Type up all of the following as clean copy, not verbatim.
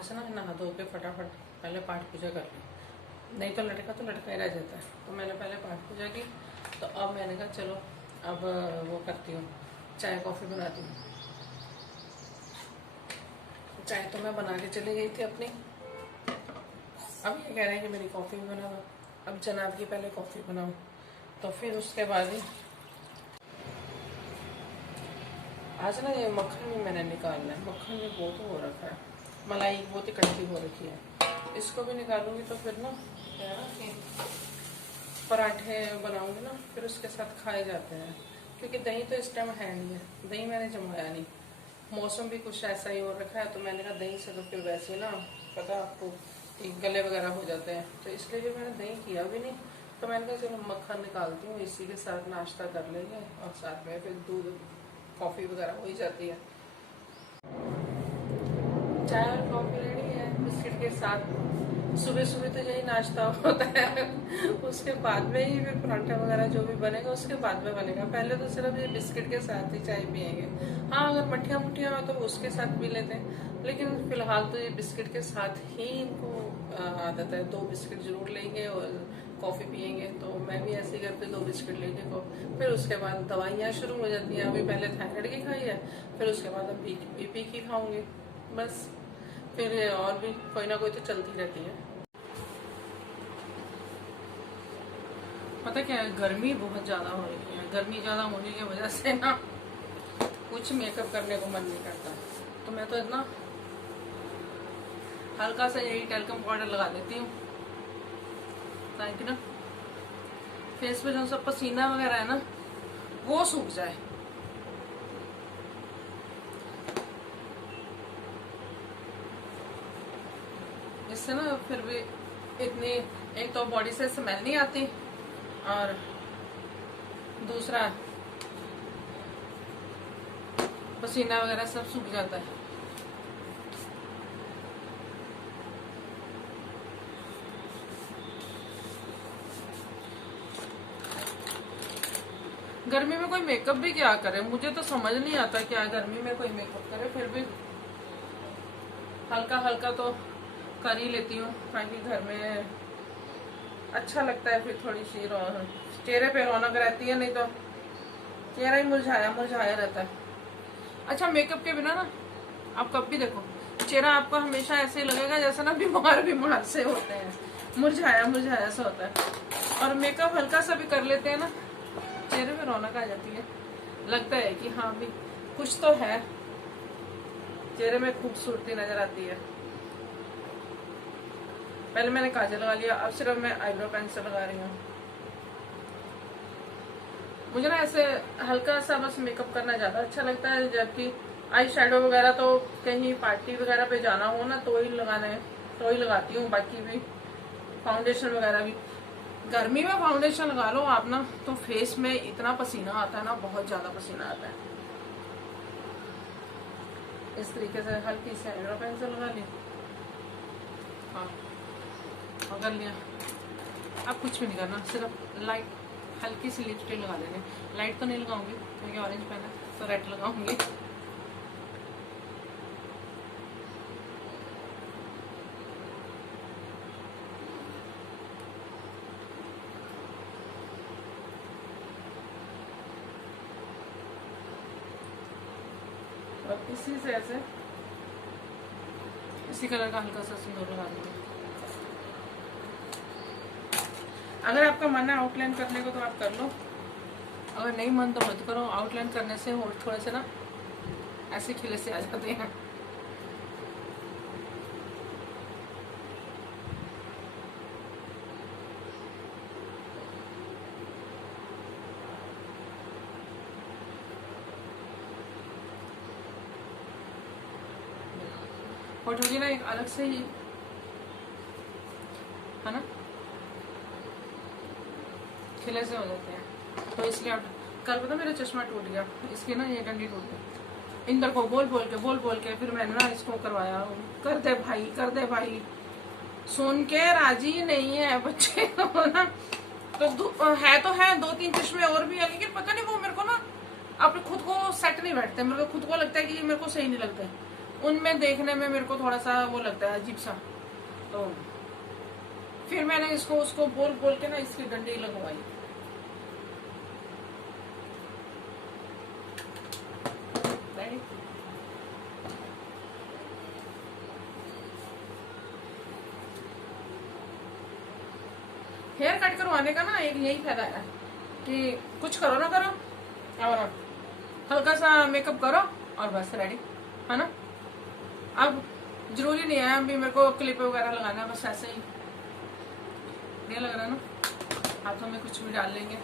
आज ना नहा धो के फटाफट पहले पाठ पूजा कर ली, नहीं तो लटका ही रह जाता है। तो मैंने पहले पाठ पूजा की, तो अब मैंने कहा चलो अब वो करती हूँ, चाय कॉफ़ी बनाती हूँ। चाय तो मैं बना के चली गई थी अपनी, अब ये कह रहे हैं कि मेरी कॉफ़ी भी बना दो। अब जनाब की पहले कॉफ़ी बनाऊँ, तो फिर उसके बाद ही आज ना ये मक्खन भी मैंने निकालना है। मक्खन भी बहुत हो रखा है, मलाई बहुत इकट्ठी हो रखी है। इसको भी निकालूंगी तो फिर ना क्या है कि पराठे बनाऊंगी ना, फिर उसके साथ खाए जाते हैं। क्योंकि दही तो इस टाइम है नहीं है, दही मैंने जमाया नहीं। मौसम भी कुछ ऐसा ही हो रखा है, तो मैंने कहा दही से तो फिर वैसे ना पता आपको कि गले वगैरह हो जाते हैं, तो इसलिए भी मैंने दही किया भी नहीं। तो मैंने कहा चलो मक्खन निकालती हूँ, इसी के साथ नाश्ता कर लेंगे और साथ में फिर दूध कॉफ़ी वगैरह हो ही जाती है। चाय और कॉफ़ी रेडी है बिस्किट के साथ। सुबह सुबह तो यही नाश्ता होता है, उसके बाद में ही फिर पराठा वगैरह जो भी बनेगा उसके बाद में बनेगा। पहले तो सिर्फ ये बिस्किट के साथ ही चाय पियेंगे। हाँ, अगर मठियाँ मुठियाँ हो तो उसके साथ पी लेते हैं, लेकिन फिलहाल तो ये बिस्किट के साथ ही इनको आदत है। 2 बिस्किट जरूर लेंगे और कॉफ़ी पियेंगे। तो मैं भी ऐसे ही करके 2 बिस्किट लेके फिर उसके बाद दवाइयाँ शुरू हो जाती हैं। अभी पहले थायराइड की खाई है, फिर उसके बाद अब बीपी की खाऊंगी, बस फिर और भी कोई ना कोई तो चलती रहती है। पता क्या है, गर्मी बहुत ज़्यादा हो रही है। गर्मी ज़्यादा होने की वजह से ना कुछ मेकअप करने को मन नहीं करता। तो मैं तो ना हल्का सा यही टैल्कम पाउडर लगा देती हूँ, ताकि ना फेस पे जो सब पसीना वगैरह है ना वो सूख जाए। इससे ना फिर भी इतनी, एक तो बॉडी से स्मेल नहीं आती और दूसरा पसीना वगैरह सब सूख जाता है। गर्मी में कोई मेकअप भी क्या करे, मुझे तो समझ नहीं आता क्या गर्मी में कोई मेकअप करे। फिर भी हल्का हल्का तो कर ही लेती हूँ, ताकि घर में अच्छा लगता है। फिर थोड़ी सी चेहरे पे रौनक रहती है, नहीं तो चेहरा ही मुरझाया मुरझाया रहता है। अच्छा, मेकअप के बिना ना आप कब भी देखो चेहरा आपको हमेशा ऐसे ही लगेगा जैसे ना बीमार बीमार से होते हैं, मुरझाया मुरझाया सा होता है। और मेकअप हल्का सा भी कर लेते हैं ना, चेहरे पे रौनक आ जाती है। लगता है कि हाँ भी कुछ तो है, चेहरे में खूबसूरती नजर आती है। पहले मैंने काजल लगा लिया, अब सिर्फ मैं आईब्रो पेंसिल लगा रही हूँ। मुझे ना ऐसे हल्का सा बस मेकअप करना ज्यादा अच्छा लगता है, जबकि आई शेडो वगैरह तो कहीं पार्टी वगैरह पे जाना हो ना तो ही लगाती हूँ। बाकी भी फाउंडेशन वगैरह भी, गर्मी में फाउंडेशन लगा लो आप ना तो फेस में इतना पसीना आता है ना, बहुत ज्यादा पसीना आता है। इस तरीके से हल्की सी आईब्रो पेंसिल लगा ली, हाँ कर लिया। अब कुछ भी नहीं करना, सिर्फ लाइट हल्की सी लिपस्टिक लगा देंगे। लाइट तो नहीं लगाऊंगी क्योंकि ऑरेंज पहना है, तो रेड लगाऊंगी। और इसी से ऐसे इसी कलर का हल्का सा सिंदूर लगा दूंगी। अगर आपका मन है आउटलाइन करने को तो आप कर लो, अगर नहीं मन तो मत करो। आउटलाइन करने से और थोड़े से ना ऐसे खिले से आ जाते हैं। होगी ना एक अलग से ही, है ना, खिले से हो जाते हैं। तो इसलिए कल पता मेरा चश्मा टूट गया, इसकी ना ये डंडी टूट गई। इंदर को बोल बोल के फिर मैंने ना इसको करवाया, कर दे भाई। सुन के राजी नहीं है बच्चे को ना। तो है 2-3 चश्मे और भी है, लेकिन पता नहीं वो मेरे को ना अपने खुद को सेट नहीं बैठते। मेरे को खुद को लगता है कि ये मेरे को सही नहीं लगता है। उनमें देखने में मेरे को थोड़ा सा वो लगता है अजीब सा। तो फिर मैंने इसको उसको बोल बोल के ना इसकी डंडी लगवाई। हेयर कट करवाने का ना एक यही फायदा है कि कुछ करो ना करो और हल्का सा मेकअप करो और बस रेडी है ना। अब जरूरी नहीं है अभी मेरे को क्लिप वगैरह लगाना, बस ऐसे ही नहीं लग रहा ना, हाथों में कुछ भी डाल लेंगे।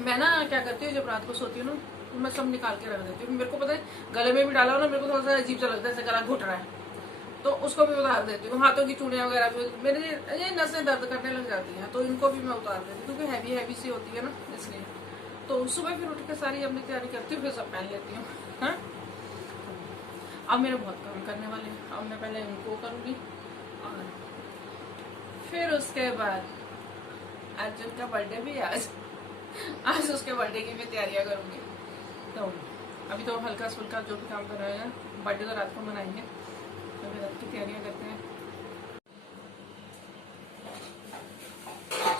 मैं ना क्या करती हूँ जब रात को सोती हूँ ना तो मैं सब निकाल के रख देती हूँ। मेरे को पता है गले में भी डाला हो ना मेरे को थोड़ा सा अजीब सा लगता है, जैसे गला घुट रहा है, तो उसको भी उतार देती हूँ। हाथों की चूड़ियाँ वगैरह भी मेरे ये नसें दर्द करने लग जाती हैं तो इनको भी मैं उतार देती हूँ क्योंकि हैवी हैवी सी होती है ना, इसलिए। तो सुबह फिर उठ के सारी अपनी तैयारी करती हूँ, फिर सब पहन लेती हूँ। हाँ, अब मेरे बहुत काम करने वाले हैं। अब मैं पहले उनको करूँगी और फिर उसके बाद अर्जुन का बर्थडे भी आज उसके बर्थडे की भी तैयारियां करूंगी। तो अभी तो हल्का फुल्का जो भी काम कर रहे हैं, बर्थडे तो रात को मनाएंगे, तो फिर रात की तैयारियां करते हैं।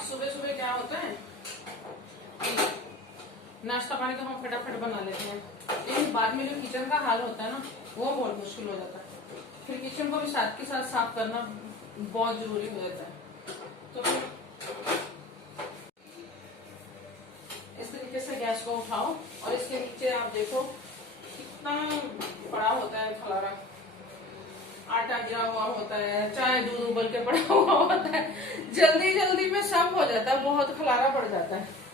सुबह सुबह क्या होता है, नाश्ता पानी तो हम फटाफट बना लेते हैं, लेकिन बाद में जो किचन का हाल होता है ना वो बहुत मुश्किल हो जाता है। फिर किचन को भी साथ के साथ साफ करना बहुत जरूरी हो जाता है। तो फिर इस तरीके से गैस को उठाओ और इसके नीचे आप देखो कितना बड़ा होता है खलारा, आटा गिरा हुआ होता है, चाय दूध उबल के पड़ा हुआ होता है, जल्दी जल्दी में सब हो जाता है, बहुत खलारा पड़ जाता है।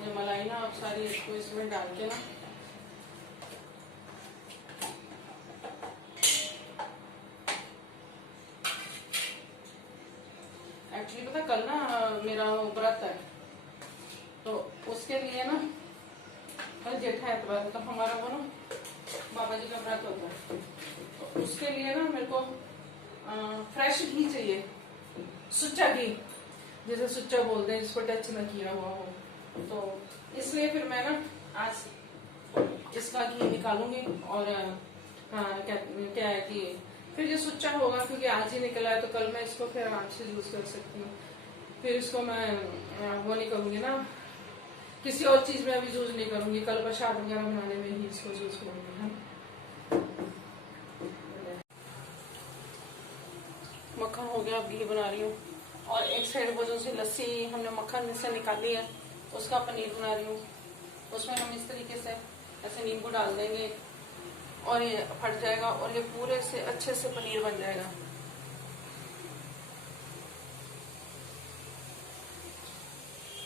ये मलाई ना आप सारी इसको इसमें डाल के ना एक्चुअली पता कल ना मेरा व्रत है, तो उसके लिए ना कल जेठा एतवार तो हमारा वो ना बाबा जी का व्रत होता है, तो उसके लिए ना मेरे को फ्रेश घी चाहिए, सुच्चा घी, जैसे सुच्चा बोलते हैं जिसको टच न किया हुआ हो। तो इसलिए फिर मैं ना आज इसका घी निकालूंगी और क्या है कि फिर जो सुच्चा होगा क्योंकि आज ही निकला है तो कल मैं इसको फिर आराम से यूज कर सकती हूँ। फिर इसको मैं वो नहीं करूंगी ना, किसी और चीज में अभी यूज नहीं करूंगी, कल प्रसाद वगैरह बनाने में ही इसको यूज करूंगी। मक्खन हो गया, अब घी बना रही हूँ और एक साइड वजह से लस्सी हमने मक्खन में से निकाली है, उसका पनीर बना रही हूँ। उसमें हम इस तरीके से ऐसे नींबू डाल देंगे और ये फट जाएगा और ये पूरे से अच्छे से पनीर बन जाएगा।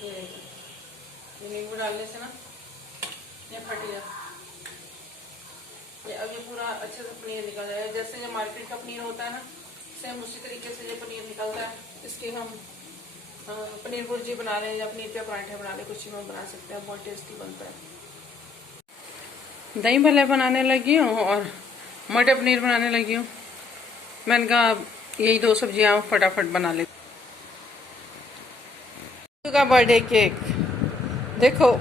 ये नींबू डालने से ना ये फट गया, ये अब ये पूरा अच्छे से पनीर निकल जाएगा। जैसे जो मार्केट का पनीर होता है ना, सेम उसी तरीके से ये पनीर निकलता है। इसकी हम पनीर भुर्जी बना लें या पनीर के पराठे बना लें, कुछ भी बना सकते हैं, बहुत टेस्टी बनता है। दही भल्ले बनाने लगी हूँ और मटर पनीर बनाने लगी हूँ। मैंने कहा यही दो सब्जियां फटाफट बना ले। का बर्थडे केक देखो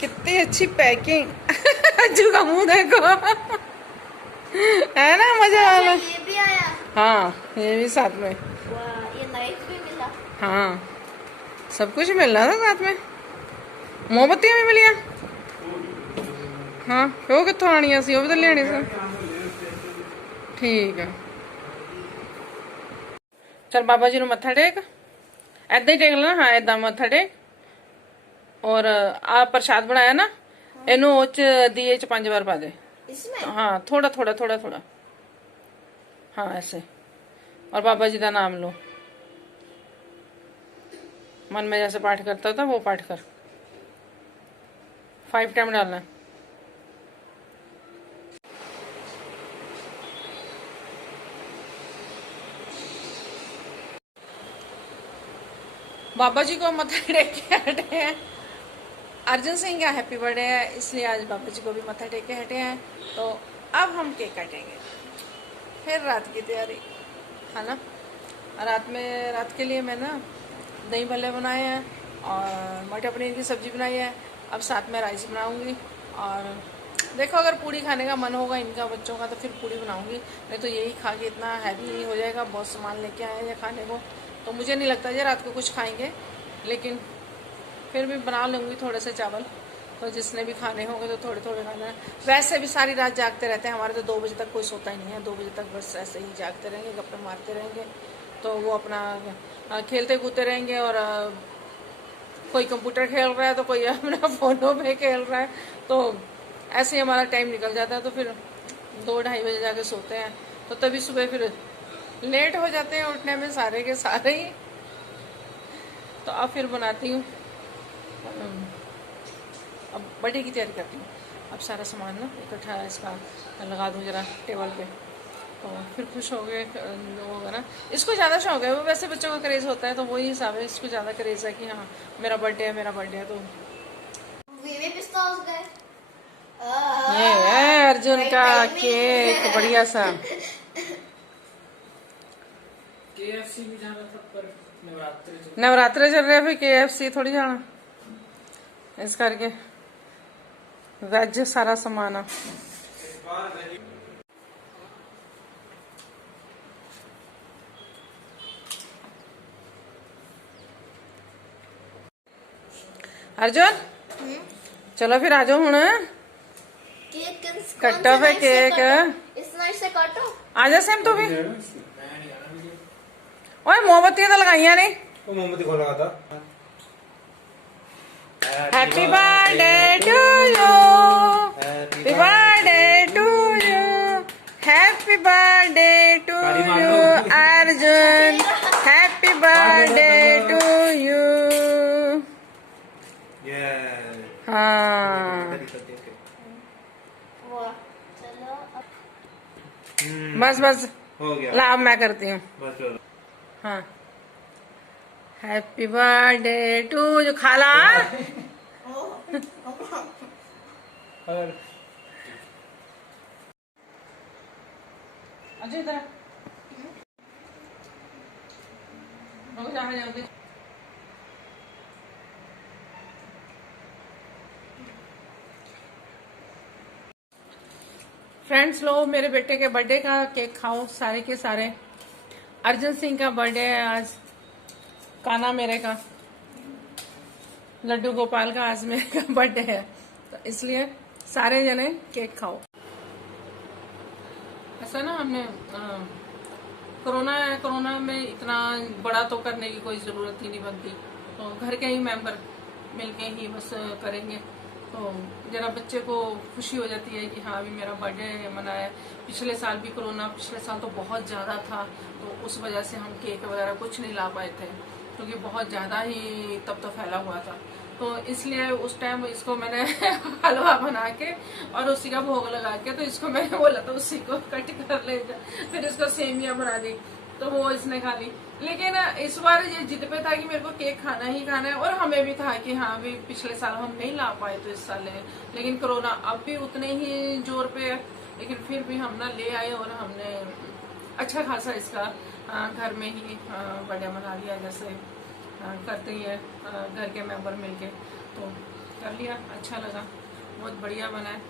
कितनी अच्छी पैकिंग अज्जू का मुंह देखो है ना मजा वाला। ये भी आया। हाँ ये भी साथ में। ये नाइफ भी मिला। हाँ सब कुछ मिल रहा था साथ में, मोमबत्तियां भी मिलिया। हाँ वो कितों आनिया सी, वो भी तो लेनी सी। ठीक है चल बाबा जी नु मत्था टेक, ऐदा ही टेक लेना। हाँ ऐदा मत्था टेक और आ प्रसाद बनाया ना, इनू दिए च 5 बार पा दे इसमें। हाँ थोड़ा थोड़ा थोड़ा थोड़ा, हाँ ऐसे। और बाबा जी का नाम लो, मन में जैसे पाठ करता था वो पाठ कर। 5 टाइम डालना। बाबा जी को मत्था टेक के हटे हैं। अर्जुन सिंह का हैप्पी बर्थडे है इसलिए आज बाबा जी को भी मत्था टेक के हटे हैं। तो अब हम केक काटेंगे, फिर रात की तैयारी है ना। रात के लिए मैं ना दही भल्ले बनाए हैं और मटर पनीर की सब्ज़ी बनाई है। अब साथ में राइस बनाऊंगी। और देखो अगर पूड़ी खाने का मन होगा इनका बच्चों का तो फिर पूड़ी बनाऊंगी, नहीं तो यही खा के इतना हैवी हो जाएगा। बहुत सामान लेके आए हैं खाने को, तो मुझे नहीं लगता ये रात को कुछ खाएंगे, लेकिन फिर भी बना लूँगी थोड़े से चावल। तो जिसने भी खाने होंगे तो थोड़े थोड़े खाना है। वैसे भी सारी रात जागते रहते हैं हमारे, तो 2 बजे तक कोई सोता ही नहीं है। 2 बजे तक बस ऐसे ही जागते रहेंगे, गप्पे मारते रहेंगे। तो वो अपना खेलते कूदते रहेंगे, और कोई कंप्यूटर खेल रहा है तो कोई अपना फ़ोनों में खेल रहा है। तो ऐसे ही हमारा टाइम निकल जाता है। तो फिर 2-2:30 बजे जाके सोते हैं, तो तभी सुबह फिर लेट हो जाते हैं उठने में सारे के सारे ही। तो अब फिर बनाती हूँ, अब बर्थडे की तैयारी करती हूँ। अब सारा सामान ना इकट्ठा इसका लगा दूँ जरा टेबल पे, तो फिर खुश हो गए होगा ना। इसको ज़्यादा शौक है, वो वैसे बच्चों का क्रेज़ होता है तो वही हिसाब है, इसको ज़्यादा क्रेज़ है कि हाँ मेरा बर्थडे है, मेरा बर्थडे है। तो ये है अर्जुन का केक, बढ़िया सा। KFC भी जाना था पर नवरात्रे चल रहे हैं, फिर KFC थोड़ी जाना। इस करके वेज सारा सामान है। अर्जुन चलो फिर आ जाओ हुण, कट्टो फिर केक। इस नाइट से काटो। आ जा सेम तू भी। ओए मोमबत्तियां तो लगाइया नहीं। वो मोमबत्ती को लगा था। Happy birthday to you, happy birthday to you, happy birthday to you Arjun, happy birthday to you. हाँ वाह, चलो बस बस हो गया। ला अब मैं करती हूँ। बस हाँ हैप्पी बर्थडे टू यू, खाला। और अच्छा इधर जल्दी। फ्रेंड्स लो मेरे बेटे के बर्थडे का केक खाओ सारे के सारे। अर्जुन सिंह का बर्थडे है आज, काना मेरे का, लड्डू गोपाल का आज मेरे का बर्थडे है, तो इसलिए सारे जने केक खाओ। ऐसा ना हमने कोरोना में इतना बड़ा तो करने की कोई ज़रूरत ही नहीं बनती, तो घर के ही मेंबर मिलके ही बस करेंगे। तो जरा बच्चे को खुशी हो जाती है कि हाँ अभी मेरा बर्थडे मनाया। पिछले साल भी कोरोना, पिछले साल तो बहुत ज़्यादा था, तो उस वजह से हम केक वगैरह कुछ नहीं ला पाए थे, क्योंकि बहुत ज़्यादा ही तब तो फैला हुआ था। तो इसलिए उस टाइम इसको मैंने हलवा बना के और उसी का भोग लगा के, तो इसको मैंने बोला था उसी को कट कर ले, फिर इसको सेमिया बना दी, तो वो इसने खा ली। लेकिन इस बार ये जिद पे था कि मेरे को केक खाना ही खाना है, और हमें भी था कि हाँ अभी पिछले साल हम नहीं ला पाए तो इस साल ले, लेकिन कोरोना अब भी उतने ही जोर पे है, लेकिन फिर भी हम ना ले आए और हमने अच्छा खासा इसका घर में ही बर्थडे मना लिया, जैसे करते ही है घर के मेंबर मिलके, तो कर लिया। अच्छा लगा, बहुत बढ़िया बना है।